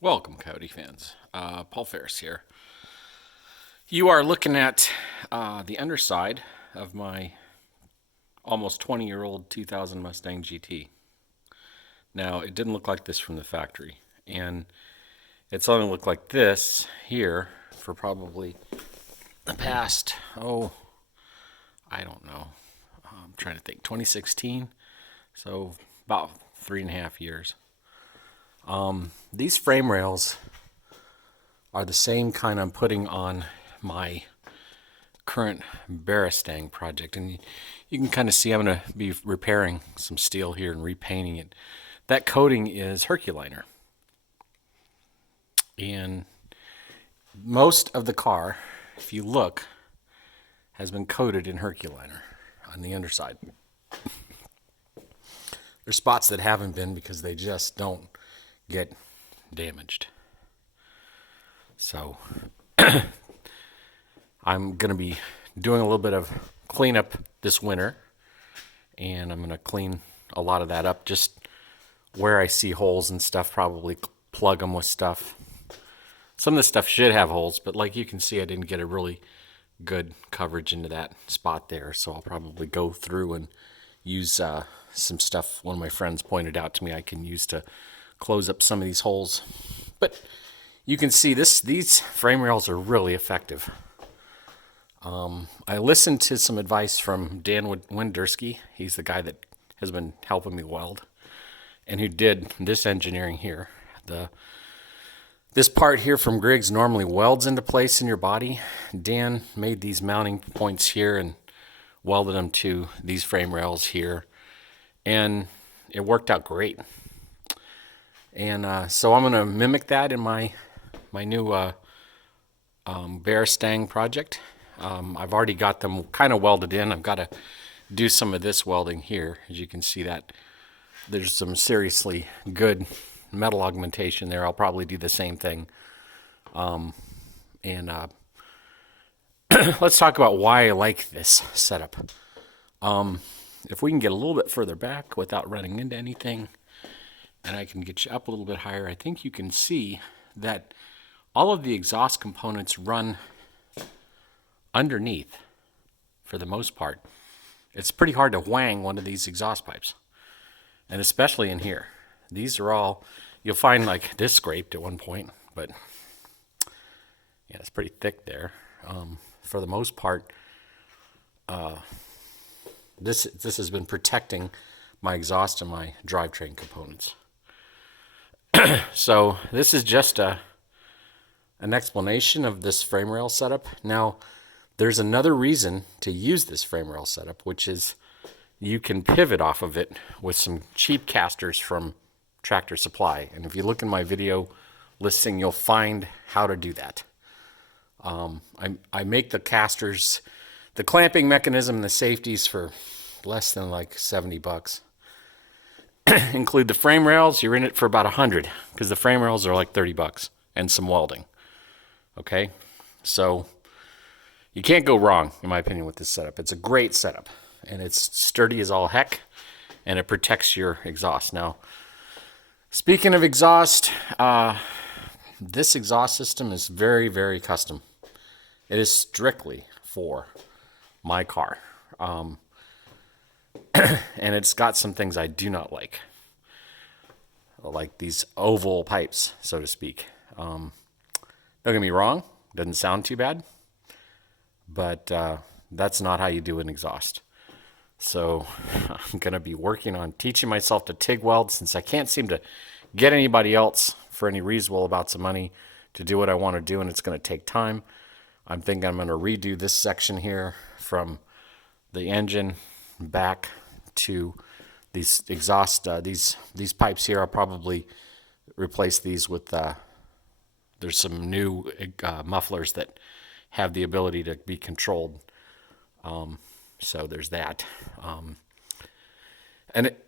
Welcome, Coyote fans. Paul Ferris here. You are looking at the underside of my almost 20-year-old 2000 Mustang GT. Now, it didn't look like this from the factory, and it's only looked like this here for probably the past, I don't know. I'm trying to think, 2016, so about 3.5 years. These frame rails are the same kind I'm putting on my current Baristang project, and you can kind of see I'm going to be repairing some steel here and repainting it. That coating is Herculiner, and most of the car, if you look, has been coated in Herculiner on the underside. There's spots that haven't been because they just don't get damaged. So I'm going to be doing a little bit of cleanup this winter, and I'm going to clean a lot of that up, just where I see holes and stuff, probably plug them with stuff. Some of the stuff should have holes, but like you can see, I didn't get a really good coverage into that spot there, so I'll probably go through and use some stuff one of my friends pointed out to me I can use to close up some of these holes. But you can see these frame rails are really effective. I listened to some advice from Dan Wendersky. He's the guy that has been helping me weld and who did this engineering here. This part here from Griggs normally welds into place in your body. Dan made these mounting points here and welded them to these frame rails here, and it worked out great. And so I'm going to mimic that in my new Baristang project. I've already got them kind of welded in. I've got to do some of this welding here. As you can see, that there's some seriously good metal augmentation there. I'll probably do the same thing. Let's talk about why I like this setup. If we can get a little bit further back without running into anything, and I can get you up a little bit higher, I think you can see that all of the exhaust components run underneath for the most part. It's pretty hard to whang one of these exhaust pipes, and especially in here. These are all, you'll find like this scraped at one point, but yeah, it's pretty thick there. For the most part, this has been protecting my exhaust and my drivetrain components. So this is just an explanation of this frame rail setup. Now, there's another reason to use this frame rail setup, which is you can pivot off of it with some cheap casters from Tractor Supply. And if you look in my video listing, you'll find how to do that. I make the casters, the clamping mechanism, and the safeties for less than like $70. Include the frame rails, you're in it for about $100 because the frame rails are like $30 and some welding. Okay, so you can't go wrong, in my opinion, with this setup. It's a great setup, and it's sturdy as all heck, and it protects your exhaust. Now, speaking of exhaust, this exhaust system is very, very custom. It is strictly for my car. And it's got some things I do not like these oval pipes, so to speak. Don't get me wrong, doesn't sound too bad, but that's not how you do an exhaust. So I'm going to be working on teaching myself to TIG weld, since I can't seem to get anybody else for any reasonable amounts of money to do what I want to do, and it's going to take time. I'm thinking I'm going to redo this section here from the engine back to these exhaust, these pipes here. I'll probably replace these with, there's some new mufflers that have the ability to be controlled. So there's that.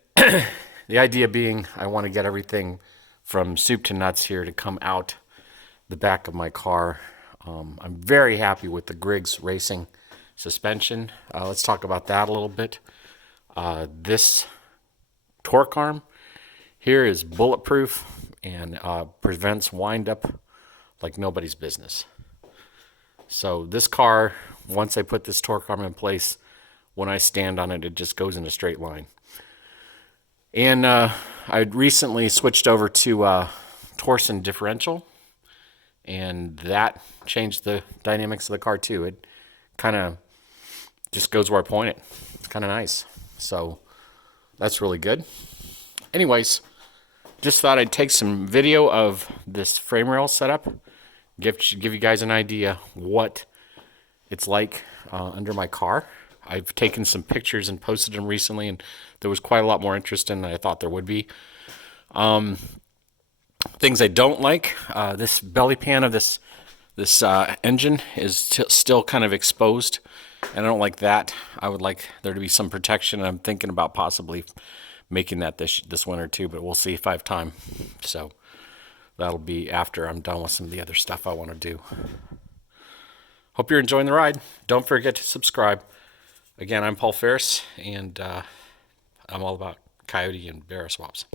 The idea being I want to get everything from soup to nuts here to come out the back of my car. I'm very happy with the Griggs Racing suspension. Let's talk about that a little bit. This torque arm here is bulletproof. and prevents windup like nobody's business. So this car, once I put this torque arm in place, when I stand on it, it just goes in a straight line. And I recently switched over to torsion differential, and that changed the dynamics of the car too. It kind of just goes where I point it. It's kind of nice. So that's really good. Anyways, just thought I'd take some video of this frame rail setup, give you guys an idea what it's like under my car. I've taken some pictures and posted them recently, and there was quite a lot more interest in than I thought there would be. Things I don't like, this belly pan of this engine is still kind of exposed, and I don't like that. I would like there to be some protection. I'm thinking about possibly making that this winter too, but we'll see if I have time. So that'll be after I'm done with some of the other stuff I want to do. Hope you're enjoying the ride. Don't forget to subscribe. Again, I'm Paul Ferris, and I'm all about Coyote and Barra swaps.